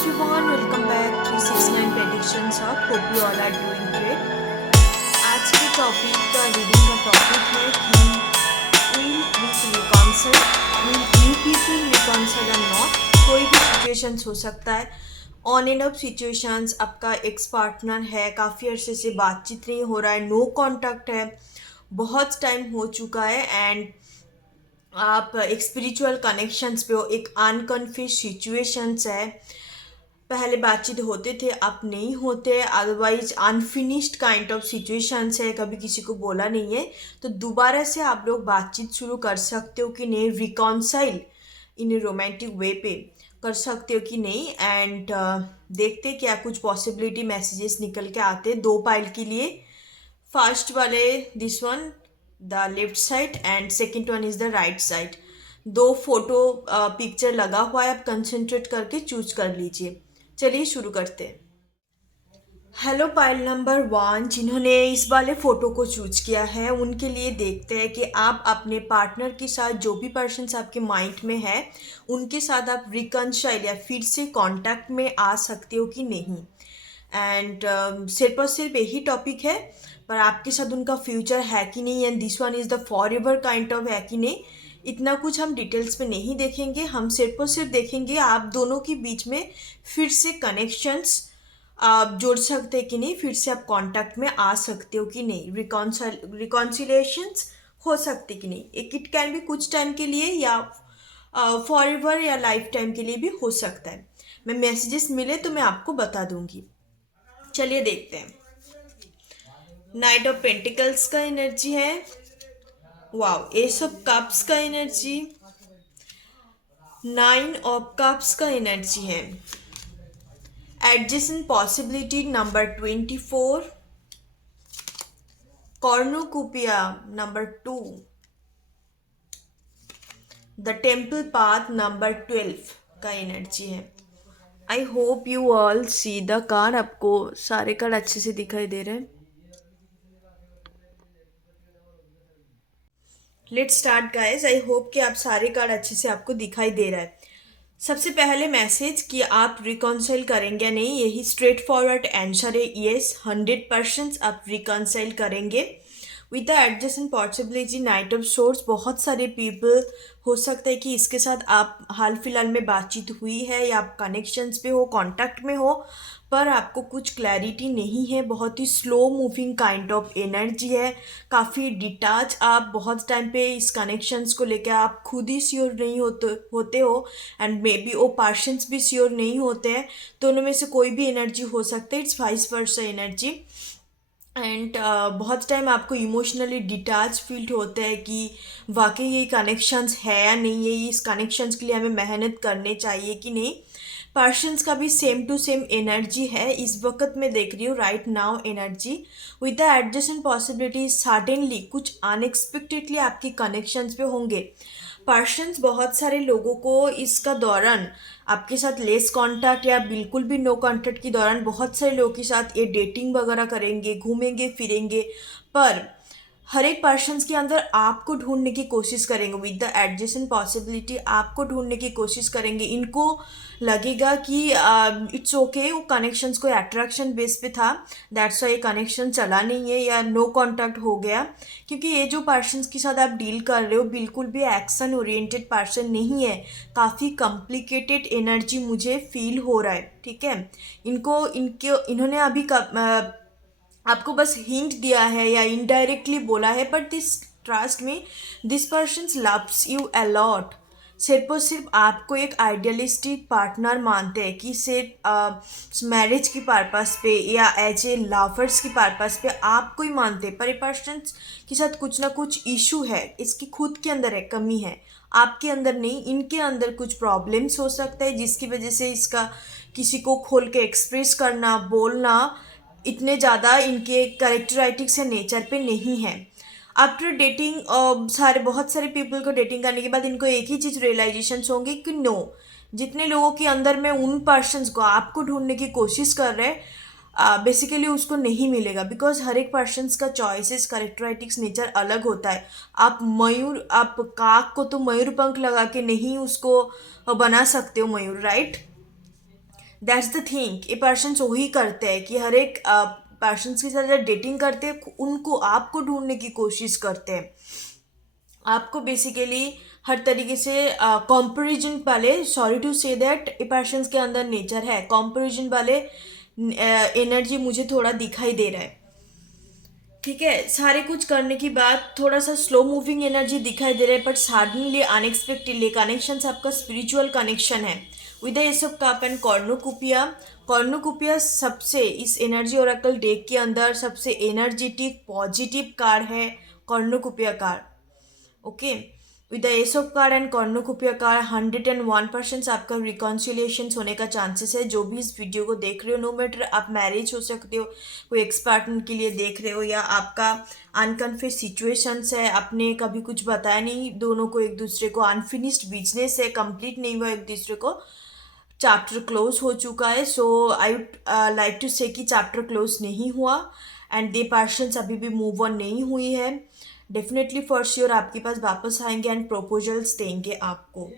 everyone, welcome back 369 Predictions Hub. Hope you all are doing great. आज के topic का reading का topic है कि will you people reconcile or not. कोई भी सिचुएशंस हो सकता है, ऑन एंड ऑफ सिचुएशंस. आपका एक्स पार्टनर है, काफ़ी अरसे से बातचीत नहीं हो रहा है, नो कॉन्टैक्ट है, बहुत टाइम हो चुका है एंड आप एक स्पिरिचुअल कनेक्शंस पे हो, एक अनकन्फ्यूज सिचुएशंस है. पहले बातचीत होते थे, अब नहीं होते, otherwise unfinished kind of situations है, कभी किसी को बोला नहीं है, तो दोबारा से आप लोग बातचीत शुरू कर सकते हो कि नहीं, रिकॉन्साइल इन ए रोमांटिक वे पे कर सकते हो कि नहीं. एंड देखते क्या कुछ पॉसिबिलिटी मैसेजेस निकल के आते दो पाइल के लिए. फर्स्ट वाले this one, the left side and second one is the right side. दो फोटो पिक्चर लगा हुआ है, आप कंसंट्रेट करके चूज कर लीजिए. चलिए शुरू करते हैं. हेलो पाइल नंबर 1, जिन्होंने इस वाले फ़ोटो को चूज किया है उनके लिए देखते हैं कि आप अपने पार्टनर के साथ, जो भी पर्सन्स आपके माइंड में है, उनके साथ आप रिकन्साइल या फिर से कांटेक्ट में आ सकते हो कि नहीं. एंड सिर्फ और सिर्फ यही टॉपिक है, पर आपके साथ उनका फ्यूचर है कि नहीं, and this one is the for ever kind of है कि नहीं. इतना कुछ हम डिटेल्स में नहीं देखेंगे, हम सिर्फ और सिर्फ देखेंगे आप दोनों के बीच में फिर से कनेक्शंस आप जोड़ सकते हैं कि नहीं, फिर से आप कांटेक्ट में आ सकते हो कि नहीं, रिकॉन्सिलेशंस हो सकते कि नहीं. एक इट कैन भी कुछ टाइम के लिए या फॉर एवर या लाइफ टाइम के लिए भी हो सकता है. मैं मैसेजेस मिले तो मैं आपको बता दूंगी. चलिए देखते हैं. नाइट ऑफ पेंटिकल्स का एनर्जी है, वाओ. एस ऑफ कप्स का एनर्जी, 9 ऑफ कप्स का एनर्जी है. Adjacent possibility number 24, cornucopia number 2, the temple path number 12 का एनर्जी है. I hope you all see the card. आपको सारे कार्ड अच्छे से दिखाई दे रहे हैं. Let's start guys. I hope कि आप सारे कार्ड अच्छे से आपको दिखाई दे रहा है. सबसे पहले मैसेज कि आप रिकॉन्साइल करेंगे या नहीं, यही स्ट्रेट फॉरवर्ड आंसर है. येस, 100% आप रिकॉन्साइल करेंगे with the adjacent possibility night of source. बहुत सारे पीपल हो सकता है कि इसके साथ आप हाल फिलहाल में बातचीत हुई है या आप कनेक्शंस पे हो, कांटेक्ट में हो, पर आपको कुछ क्लैरिटी नहीं है. बहुत ही slow moving kind of energy है, काफ़ी डिटैच. आप बहुत टाइम पे इस कनेक्शंस को लेकर आप खुद ही श्योर नहीं होते हो एंड मे बी वो पर्सन्स भी श्योर नहीं होते हैं. दोनों में से कोई भी एनर्जी हो सकता है. It's vice versa energy. And बहुत टाइम आपको इमोशनली डिटैच फील होता है कि वाकई ये कनेक्शंस है या नहीं है, इस कनेक्शंस के लिए हमें मेहनत करने चाहिए कि नहीं. पर्सन्स का भी सेम टू सेम एनर्जी है. इस वक्त मैं देख रही हूँ right now energy with the adjacent possibility. Suddenly कुछ अनएक्सपेक्टेडली आपके कनेक्शंस पे होंगे. पर्सन्स बहुत सारे लोगों को इसका दौरान आपके साथ लेस कांटेक्ट या बिल्कुल भी नो कांटेक्ट के दौरान बहुत सारे लोगों के साथ ये डेटिंग वगैरह करेंगे, घूमेंगे फिरेंगे, पर हर एक पर्सन्स के अंदर आपको ढूंढने की कोशिश करेंगे. विद द एडजेसेंट पॉसिबिलिटी आपको ढूंढने की कोशिश करेंगे. इनको लगेगा कि इट्स ओके, वो कनेक्शंस कोई अट्रैक्शन बेस पे था, दैट्स वाई ये कनेक्शन चला नहीं है या नो कांटेक्ट हो गया. क्योंकि ये जो पर्सन्स के साथ आप डील कर रहे हो बिल्कुल भी एक्शन ओरिएंटेड पर्सन नहीं है. काफ़ी कॉम्प्लिकेटेड एनर्जी मुझे फील हो रहा है. ठीक है, इन्होंने अभी आपको बस हिंट दिया है या इनडायरेक्टली बोला है, बट दिस ट्रस्ट में this person loves you a lot. सिर्फ और सिर्फ आपको एक आइडियलिस्टिक पार्टनर मानते हैं कि सिर्फ मैरिज की पर्पस पे या एज ए लवर्स की पर्पस पे आपको ही मानते हैं, पर ये पर्सन के साथ कुछ ना कुछ इशू है. इसकी खुद के अंदर है, कमी है, आपके अंदर नहीं. इनके अंदर कुछ प्रॉब्लम्स हो सकता है जिसकी वजह से इसका किसी को खोल के एक्सप्रेस करना, बोलना इतने ज़्यादा इनके कैरेक्टराइटिक्स या नेचर पे नहीं है. आफ्टर डेटिंग बहुत सारे पीपल को डेटिंग करने के बाद इनको एक ही चीज़ रियलाइजेशन होंगे कि नो, जितने लोगों के अंदर में उन पर्सन्स को आपको ढूंढने की कोशिश कर रहे हैं, बेसिकली उसको नहीं मिलेगा. बिकॉज हर एक पर्सन्स का चॉइसेस, कैरेक्टराइटिक्स, नेचर अलग होता है. आप काक को तो मयूर पंख लगा के नहीं उसको बना सकते हो मयूर, राइट. दैट्स द थिंग, ये पर्सन वही करते हैं कि हर एक पर्सन के साथ जब डेटिंग करते हैं उनको आपको ढूंढने की कोशिश करते हैं, आपको बेसिकली हर तरीके से कंपैरिजन वाले, सॉरी टू से दैट, ये पर्सन के अंदर नेचर है कंपैरिजन वाले एनर्जी मुझे थोड़ा दिखाई दे रहा है। ठीक है, सारे कुछ करने के बाद थोड़ा सा स्लो मूविंग एनर्जी दिखाई दे रहा है, बट सडनली अनएक्सपेक्टेडली कनेक्शन आपका स्पिरिचुअल कनेक्शन है with the S of cup and cornucopia. Cornucopia सबसे इस एनर्जी ओरेकल डेक के अंदर सबसे एनर्जेटिक पॉजिटिव कार्ड है cornucopia card. Okay, with the S of card and cornucopia card 101% आपका reconciliation होने का चांसेस है। जो भी इस वीडियो को देख रहे हो, नो मैटर आप मैरिज हो सकते हो, कोई एक्स पार्टनर के लिए देख रहे हो, या आपका अनकन्फेस सिचुएशंस है, आपने कभी कुछ बताया नहीं दोनों को एक दूसरे को, अनफिनिश्ड बिजनेस है, कंप्लीट नहीं हुआ एक दूसरे को, चैप्टर क्लोज हो चुका है। सो आई वुड लाइक टू से कि चैप्टर क्लोज नहीं हुआ एंड दे पर्सन्स अभी भी मूव ऑन नहीं हुई है। डेफिनेटली फॉर श्योर आपके पास वापस आएंगे एंड प्रपोजल्स देंगे आपको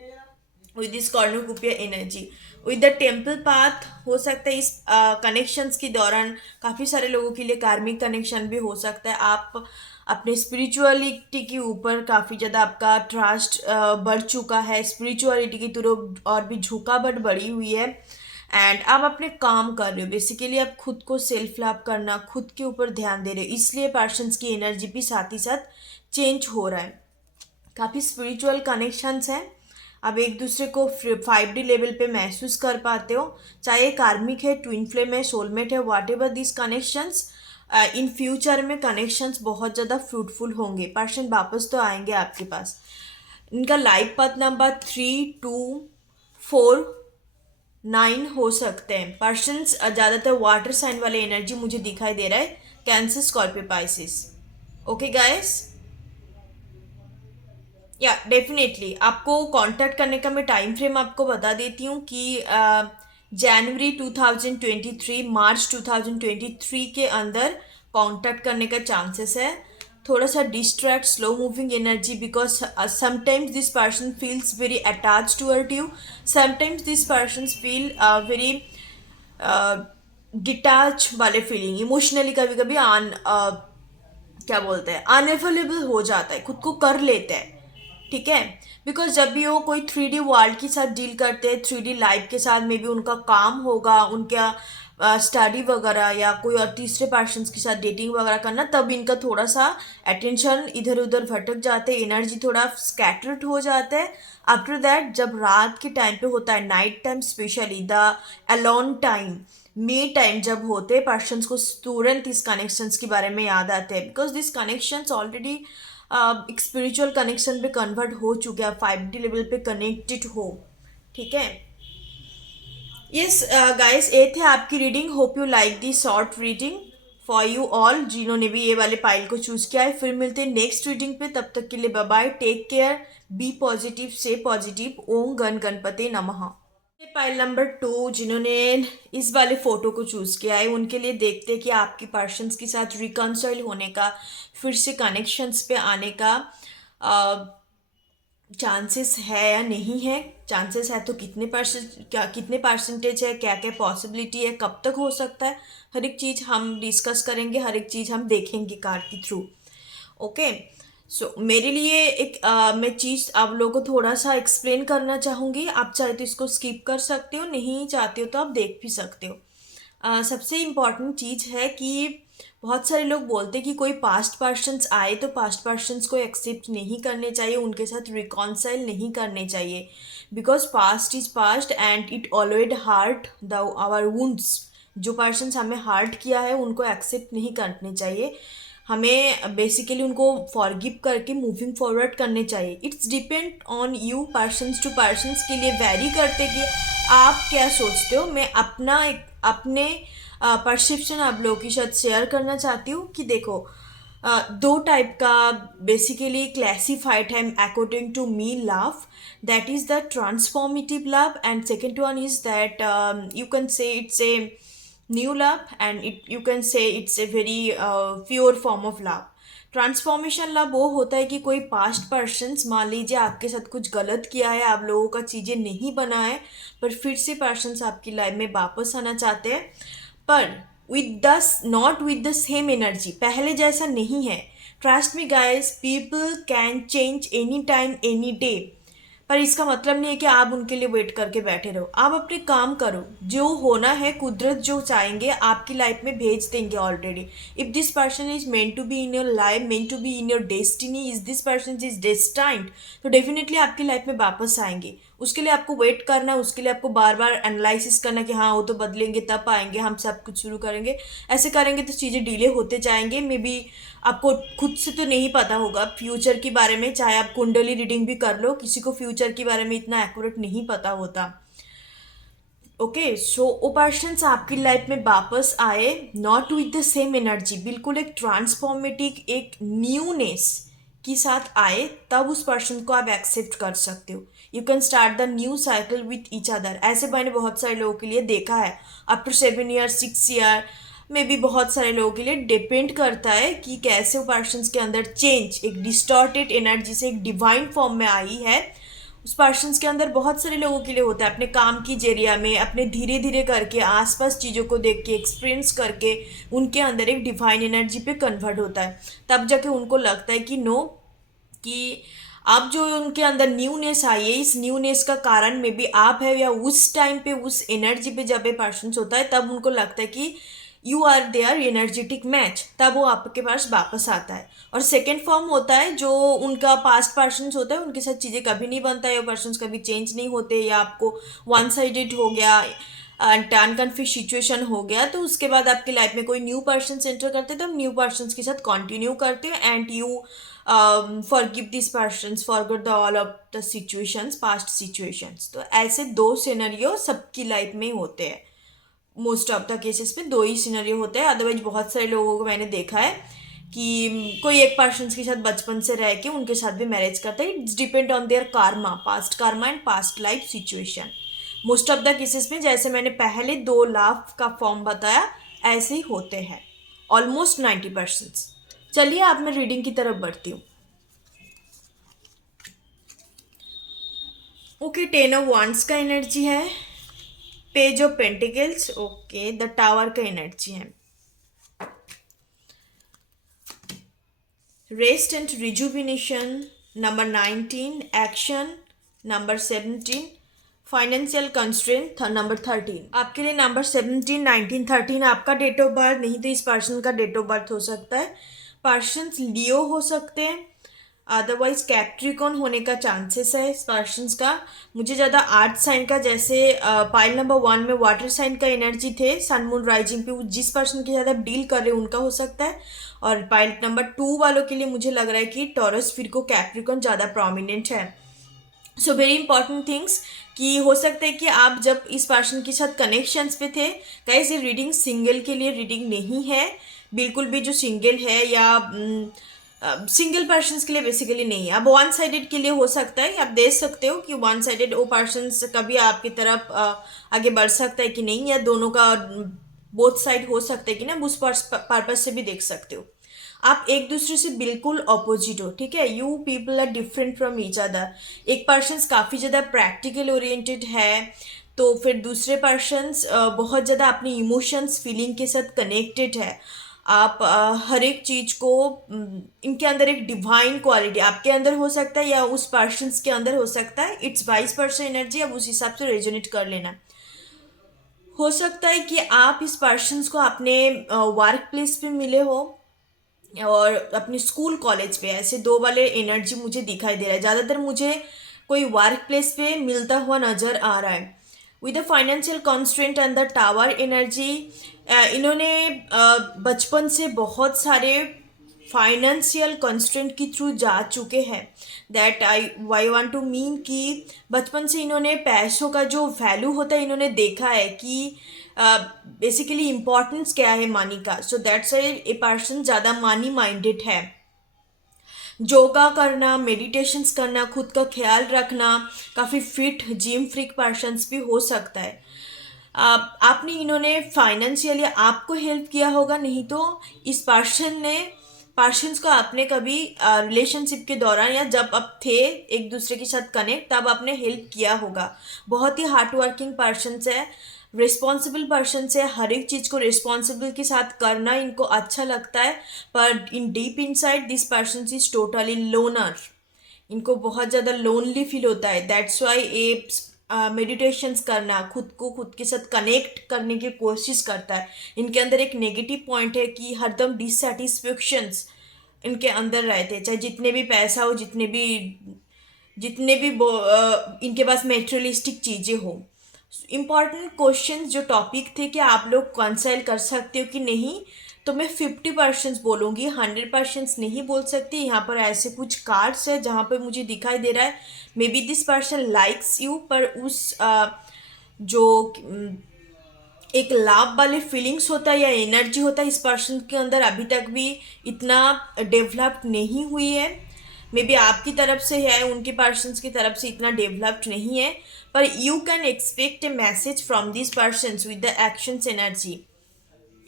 with this cornucopia energy. With the temple path हो सकता है इस कनेक्शंस के दौरान काफ़ी सारे लोगों के लिए कार्मिक कनेक्शन भी हो सकता है। आप अपने स्पिरिचुअलिटी के ऊपर काफ़ी ज़्यादा आपका ट्रस्ट बढ़ चुका है, स्पिरिचुअलिटी की तरफ और भी झुकावट बढ़ी हुई है एंड आप अपने काम कर रहे हो, बेसिकली आप खुद को सेल्फ लव करना, खुद के ऊपर ध्यान दे रहे हो, इसलिए पर्सन्स की एनर्जी भी साथ ही साथ चेंज हो रहा है। काफ़ी स्पिरिचुअल कनेक्शंस हैं, आप एक दूसरे को 5D लेवल पे महसूस कर पाते हो, चाहे कार्मिक है, ट्विन फ्लेम है, सोलमेट है, what ever this connections. In future में कनेक्शंस बहुत ज़्यादा फ्रूटफुल होंगे, पर्सन वापस तो आएंगे आपके पास। इनका लाइफ पाथ नंबर 3, 2, 4, 9 हो सकते हैं। पर्सन्स ज़्यादातर वाटर साइन वाले एनर्जी मुझे दिखाई दे रहा है, cancer, Scorpio, Pisces. Okay guys, या डेफिनेटली आपको कांटेक्ट करने का मैं टाइम फ्रेम आपको बता देती हूँ कि जनवरी 2023 मार्च 2023 के अंदर कांटेक्ट करने का चांसेस है। थोड़ा सा distract, slow moving energy, because sometimes this person feels very attach toward you, sometimes this person feel very detach वाले फीलिंग, इमोशनली कभी कभी क्या बोलते हैं, अनअवेलेबल हो जाता है, खुद को कर लेते हैं। ठीक है, बिकॉज जब भी वो कोई 3D वर्ल्ड के साथ डील करते हैं, 3D लाइफ के साथ मे बी उनका काम होगा, उनका स्टडी वगैरह या कोई और तीसरे पर्सन के साथ डेटिंग वगैरह करना, तब इनका थोड़ा सा अटेंशन इधर उधर भटक जाते हैं, एनर्जी थोड़ा स्कैटर्ड हो जाता है। आफ्टर दैट जब रात के टाइम पे होता है, night time specially, the alone time, may time जब होते हैं, पर्सन्स को तुरंत इस कनेक्शंस के बारे में याद आते हैं, बिकॉज दिस कनेक्शंस ऑलरेडी एक स्पिरिचुअल कनेक्शन पे कन्वर्ट हो चुके हैं, 5D लेवल पे कनेक्टेड हो। ठीक है, यस गाइस, ये थे आपकी reading. Hope you like the short reading for you all, जिन्होंने भी ये वाले पाइल को चूज किया है। फिर मिलते हैं नेक्स्ट रीडिंग पे, तब तक के लिए bye bye, take care, be positive, say positive. ओम गण गणपते नमः। पाइल नंबर 2 जिन्होंने इस वाले फोटो को चूज किया है, उनके लिए देखते हैं कि आपकी पर्सन्स के साथ रिकॉन्साइल होने का, फिर से कनेक्शंस पे आने का चांसेस है या नहीं है। चांसेस है तो कितने परसेंटेज है, क्या क्या पॉसिबिलिटी है, कब तक हो सकता है, हर एक चीज़ हम डिस्कस करेंगे, हर एक चीज़ हम देखेंगे कार्ड के थ्रू। ओके, सो मेरे लिए एक मैं चीज़ आप लोगों को थोड़ा सा एक्सप्लेन करना चाहूँगी। आप चाहे तो इसको स्किप कर सकते हो, नहीं चाहते हो तो आप देख भी सकते हो। सबसे इम्पॉर्टेंट चीज़ है कि बहुत सारे लोग बोलते हैं कि कोई पास्ट पर्सन्स आए तो पास्ट पर्सन्स को एक्सेप्ट नहीं करने चाहिए, उनके साथ रिकॉन्साइल नहीं करने चाहिए, because past is past and it always hurt the our wounds. जो पर्सन्स हमें हार्ट किया है उनको एक्सेप्ट नहीं करने चाहिए, हमें बेसिकली उनको फॉरगिव करके मूविंग फॉरवर्ड करने चाहिए। It's depend on you, persons to persons के लिए वैरी करते कि आप क्या सोचते हो। मैं अपने परसेप्शन आप लोगों के साथ शेयर करना चाहती हूँ कि देखो, दो टाइप का बेसिकली क्लासिफाइड है according to me love, that is the transformative love and second one is that you can say it's a new love and you can say it's a very pure form of love. Transformation लाभ वो होता है कि कोई past persons, मान लीजिए आपके साथ कुछ गलत किया है, आप लोगों का चीज़ें नहीं बना है, पर फिर से पर्सन्स आपकी लाइफ में वापस आना चाहते हैं, पर with the not with the same energy, पहले जैसा नहीं है। Trust me guys, people can change any time any day, पर इसका मतलब नहीं है कि आप उनके लिए वेट करके बैठे रहो। आप अपने काम करो, जो होना है कुदरत जो चाहेंगे आपकी लाइफ में भेज देंगे already. If this person is meant to be in your life, meant to be in your destiny, is this person is destined, तो डेफिनेटली आपकी लाइफ में वापस आएंगे। उसके लिए आपको वेट करना है, उसके लिए आपको बार बार एनालिसिस करना कि हाँ वो तो बदलेंगे तब आएंगे, हम सब कुछ शुरू करेंगे। ऐसे करेंगे तो चीज़ें डिले होते जाएंगे। मे बी आपको खुद से तो नहीं पता होगा फ्यूचर के बारे में, चाहे आप कुंडली रीडिंग भी कर लो, किसी को फ्यूचर के बारे में इतना एक्यूरेट नहीं पता होता। ओके, सो वो पर्सन्स आपकी लाइफ में वापस आए, not with the same energy, बिल्कुल एक ट्रांसफॉर्मेटिव, एक न्यूनेस के साथ आए, तब उस पर्सन को आप एक्सेप्ट कर सकते हो। You can start the new cycle with each other. ऐसे मैंने बहुत सारे लोगों के लिए देखा है, आफ्टर 7 ईयर 6 ईयर में भी बहुत सारे लोगों के लिए डिपेंड करता है कि कैसे वो पर्सन्स के अंदर चेंज एक डिस्टॉर्टेड एनर्जी से एक डिवाइन फॉर्म में आई है। उस पर्सन्स के अंदर बहुत सारे लोगों के लिए होता है, अपने काम की जरिया में, अपने धीरे धीरे करके आसपास चीज़ों को देख के एक्सपीरियंस करके उनके अंदर एक डिवाइन एनर्जी पे कन्वर्ट होता है। तब जाके उनको लगता है कि नो, कि अब जो उनके अंदर न्यूनेस आई है, इस न्यूनेस का कारण में भी आप है, या उस टाइम पे उस एनर्जी पे जब ये पर्सन होता है तब उनको लगता है कि you are their energetic match, तब वो आपके पास वापस आता है। और सेकेंड फॉर्म होता है जो उनका पास्ट पर्सन्स होता है, उनके साथ चीज़ें कभी नहीं बनता है, वो पर्सन्स कभी चेंज नहीं होते, या आपको वन साइडेड हो गया, अनकन्फ्यूज सिचुएशन हो गया, तो उसके बाद आपकी लाइफ में कोई न्यू पर्सन एंटर करते तो न्यू पर्सन के साथ कंटिन्यू करते हो, and you forgive this persons, forget the all of the situations, past situations. तो ऐसे दो सिनेरियो सबकी लाइफ में होते हैं। मोस्ट ऑफ द केसेस में दो ही सिनेरियो होते हैं, अदरवाइज बहुत सारे लोगों को मैंने देखा है कि कोई एक पर्सन के साथ बचपन से रह के उनके साथ भी मैरिज करता है। It's depend on their Karma, past Karma and past life situation. Most of the cases में जैसे मैंने पहले 2 लाख का फॉर्म बताया, ऐसे ही होते हैं ऑलमोस्ट 90%। चलिए अब मैं रीडिंग की तरफ बढ़ती हूँ। ओके, 10 ऑफ वांड्स का एनर्जी है, page of pentacles, okay, the tower का एनर्जी है, rest and rejuvenation, number 19, action number 17, financial constraint number 13। आपके लिए नंबर 17, 19, 13 आपका डेट ऑफ बर्थ नहीं तो इस पर्सन का डेट ऑफ बर्थ हो सकता है। पर्सन्स लियो हो सकते हैं, अदरवाइज कैप्ट्रिकॉन होने का चांसेस है इस पर्सन्स का। मुझे ज़्यादा आर्थ साइन का, जैसे पाइल नंबर 1 में वाटर साइन का एनर्जी थे, सन मून राइजिंग पे, जिस पर्सन के ज़्यादा डील कर रहे हैं उनका हो सकता है। और पाइल नंबर 2 वालों के लिए मुझे लग रहा है कि टॉरस फिर को कैप्रिकॉन ज़्यादा प्रोमिनेंट है। सो वेरी इंपॉर्टेंट थिंग्स कि हो सकता है कि आप जब इस पर्सन के साथ कनेक्शंस पे थे, गाइस ये रीडिंग सिंगल के लिए रीडिंग नहीं है बिल्कुल भी। जो सिंगल है या सिंगल पर्सन्स के लिए बेसिकली नहीं है। अब वन साइडेड के लिए हो सकता है, आप देख सकते हो कि वन साइडेड वो पर्सन्स कभी आपकी तरफ आगे बढ़ सकता है कि नहीं, या दोनों का बोथ साइड हो सकता है कि ना, उस पर्पज से भी देख सकते हो। आप एक दूसरे से बिल्कुल अपोजिट हो, ठीक है। You people are different from each other. एक पर्सन्स काफ़ी ज़्यादा प्रैक्टिकल ओरिएंटेड है, तो फिर दूसरे पर्सन्स बहुत ज़्यादा अपनी इमोशंस फीलिंग के साथ कनेक्टेड है। आप हर एक चीज़ को इनके अंदर एक डिवाइन क्वालिटी आपके अंदर हो सकता है या उस पर्सन्स के अंदर हो सकता है। इट्स 22% एनर्जी, अब उस हिसाब से रेजोनेट कर लेना। हो सकता है कि आप इस पर्सन्स को अपने वर्क प्लेस पे मिले हो और अपनी स्कूल कॉलेज पे, ऐसे दो वाले एनर्जी मुझे दिखाई दे रहा है। ज़्यादातर मुझे कोई वर्क प्लेस पे मिलता हुआ नज़र आ रहा है। With the financial constraint and the tower energy, इन्होंने बचपन से बहुत सारे फाइनेंशियल कंस्ट्रेंट के थ्रू जा चुके हैं। That I want to mean कि बचपन से इन्होंने पैसों का जो वैल्यू होता है इन्होंने देखा है कि बेसिकली इम्पोर्टेंस क्या है मनी का। सो दैट्स ए पर्सन ज़्यादा मनी माइंडेड है। योगा करना, मेडिटेशंस करना, खुद का ख्याल रखना, काफ़ी फिट जिम फ्रीक पर्सन्स भी हो सकता है। आपने इन्होंने फाइनेंशियली आपको हेल्प किया होगा, नहीं तो इस पर्सन ने पर्सन्स को आपने कभी रिलेशनशिप के दौरान या जब आप थे एक दूसरे के साथ कनेक्ट तब आपने हेल्प किया होगा। बहुत ही हार्ड वर्किंग पर्सन्स है, रिस्पॉन्सिबल पर्सन्स है, हर एक चीज़ को रिस्पॉन्सिबल के साथ करना इनको अच्छा लगता है। पर in deep inside this person is totally loner. इनको बहुत ज़्यादा लोनली फील होता है। दैट्स वाई ये मेडिटेशंस करना, खुद को खुद के साथ कनेक्ट करने की कोशिश करता है। इनके अंदर एक नेगेटिव पॉइंट है कि हरदम डिससेटिस्फेक्शंस इनके अंदर रहते हैं, चाहे जितने भी पैसा हो, जितने भी इनके पास मेटेरियलिस्टिक चीज़ें हो। इम्पॉर्टेंट क्वेश्चन जो टॉपिक थे कि आप लोग कंसल्ट कर सकते हो कि नहीं, तो मैं 50% बोलूँगी, 100% नहीं बोल सकती। यहाँ पर ऐसे कुछ कार्ड्स है जहाँ पर मुझे दिखाई दे रहा है may be this person likes you, पर उस जो एक लाभ वाले फीलिंग्स होता है या एनर्जी होता है इस पर्सन के अंदर अभी तक भी इतना डेवलप नहीं हुई है। मे बी आपकी तरफ से है, उनके पर्सन्स की तरफ से इतना डेवलप्ड नहीं है। पर you can expect A message from this persons with the actions energy.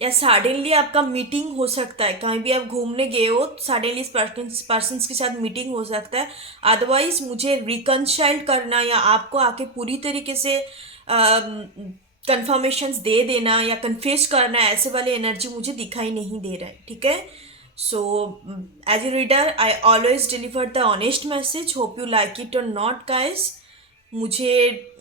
या सडनली आपका मीटिंग हो सकता है, कहीं भी आप घूमने गए हो तो सडनली इस पर्सन्स के साथ मीटिंग हो सकता है। अदरवाइज मुझे रिकनसाइल करना या आपको आके पूरी तरीके से कंफर्मेशंस दे देना या कन्फेस करना, ऐसे वाले एनर्जी मुझे दिखाई नहीं दे रहा है। ठीक है, so as a reader I always deliver the honest message, hope you like it और नॉट गाइस। मुझे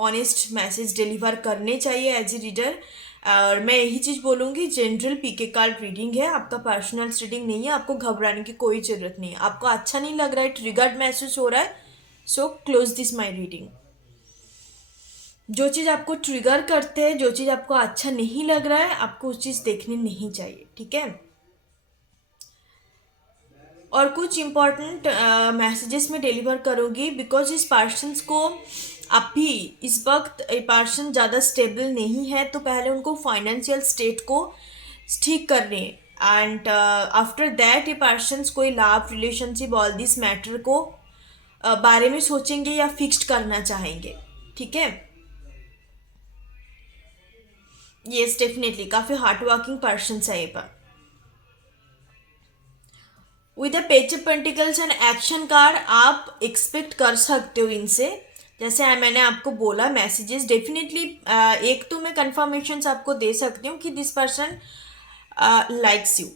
ऑनेस्ट मैसेज डिलीवर करने चाहिए एज ए रीडर। और मैं यही चीज़ बोलूँगी, जनरल पीके कार्ड रीडिंग है, आपका पर्सनल रीडिंग नहीं है। आपको घबराने की कोई ज़रूरत नहीं है। आपको अच्छा नहीं लग रहा है, ट्रिगर्ड महसूस हो रहा है, so close this my reading. जो चीज़ आपको ट्रिगर करते हैं, जो चीज़ आपको अच्छा नहीं लग रहा है, आपको उस चीज़ देखनी नहीं चाहिए। ठीक है, और कुछ इम्पॉर्टेंट मैसेजेस में डिलीवर करूँगी बिकॉज इस पर्सन्स को अभी इस वक्त ये पर्सन ज़्यादा स्टेबल नहीं है, तो पहले उनको फाइनेंशियल स्टेट को ठीक करने एंड आफ्टर दैट ये पर्सन्स कोई लाभ, रिलेशनशिप, ऑल दिस मैटर को बारे में सोचेंगे या फिक्स्ड करना चाहेंगे। ठीक है, येस डेफिनेटली काफ़ी हार्ड वर्किंग पर्सन्स है ये पर। With the page of pentacles and action card आप एक्सपेक्ट कर सकते हो इनसे, जैसे मैंने आपको बोला मैसेजेस डेफिनेटली। एक तो मैं कंफर्मेशंस आपको दे सकती हूँ कि दिस पर्सन लाइक्स यू।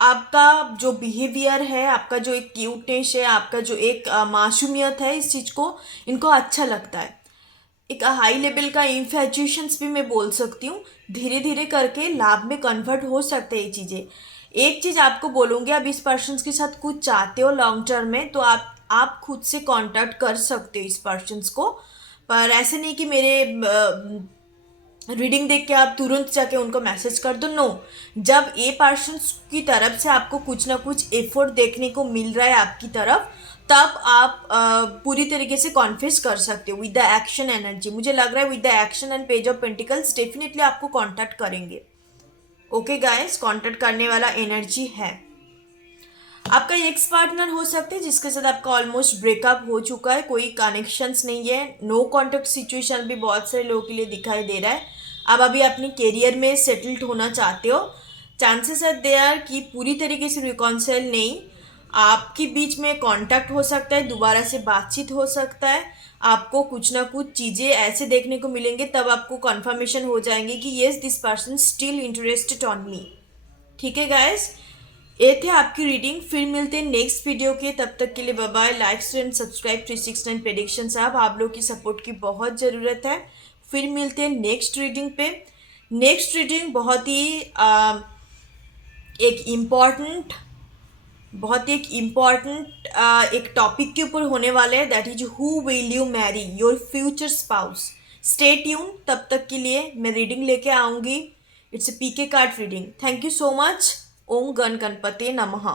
आपका जो बिहेवियर है, आपका जो एक क्यूटनेस है, आपका जो एक मासूमियत है, इस चीज़ को इनको अच्छा लगता है। एक हाई लेवल का इन्फेचुएशंस भी मैं बोल सकती हूँ, धीरे धीरे करके लाभ में कन्वर्ट हो सकते हैं ये चीज़ें। एक चीज़ आपको बोलूँगी, आप इस पर्सन के साथ कुछ चाहते हो लॉन्ग टर्म में, तो आप खुद से कांटेक्ट कर सकते हो इस पर्सन को। पर ऐसे नहीं कि मेरे रीडिंग देख के आप तुरंत जाके उनको मैसेज कर दो, नो। जब ए पर्सन की तरफ से आपको कुछ ना कुछ एफर्ट देखने को मिल रहा है आपकी तरफ, तब आप पूरी तरीके से कॉन्फेस कर सकते हो विद द एक्शन एनर्जी। मुझे लग रहा है with the action and page of pentacles definitely आपको कांटेक्ट करेंगे। ओके गाइस, कांटेक्ट करने वाला एनर्जी है। आपका एक्स पार्टनर हो सकता है जिसके साथ आपका ऑलमोस्ट ब्रेकअप हो चुका है, कोई कनेक्शंस नहीं है, नो कॉन्टेक्ट सिचुएशन भी बहुत सारे लोगों के लिए दिखाई दे रहा है। आप अभी अपने करियर में सेटल्ड होना चाहते हो, चांसेस आर देयर कि पूरी तरीके से रिकॉन्साइल नहीं, आपके बीच में कांटेक्ट हो सकता है, दोबारा से बातचीत हो सकता है। आपको कुछ ना कुछ चीज़ें ऐसे देखने को मिलेंगे, तब आपको कंफर्मेशन हो जाएंगे कि yes this person still interested on me. ठीक है गाइस, ये थे आपकी रीडिंग। फिर मिलते हैं नेक्स्ट वीडियो के, तब तक के लिए bye bye. Like and subscribe 369 prediction साहब, आप लोग की सपोर्ट की बहुत ज़रूरत है। फिर मिलते हैं नेक्स्ट रीडिंग पे। नेक्स्ट रीडिंग बहुत ही एक इम्पॉर्टेंट एक टॉपिक के ऊपर होने वाले हैं, that is who will you marry your future spouse. Stay tune, तब तक के लिए मैं रीडिंग लेके आऊँगी। It's a pick a card reading. Thank you so much. ओम गण गणपते नमः।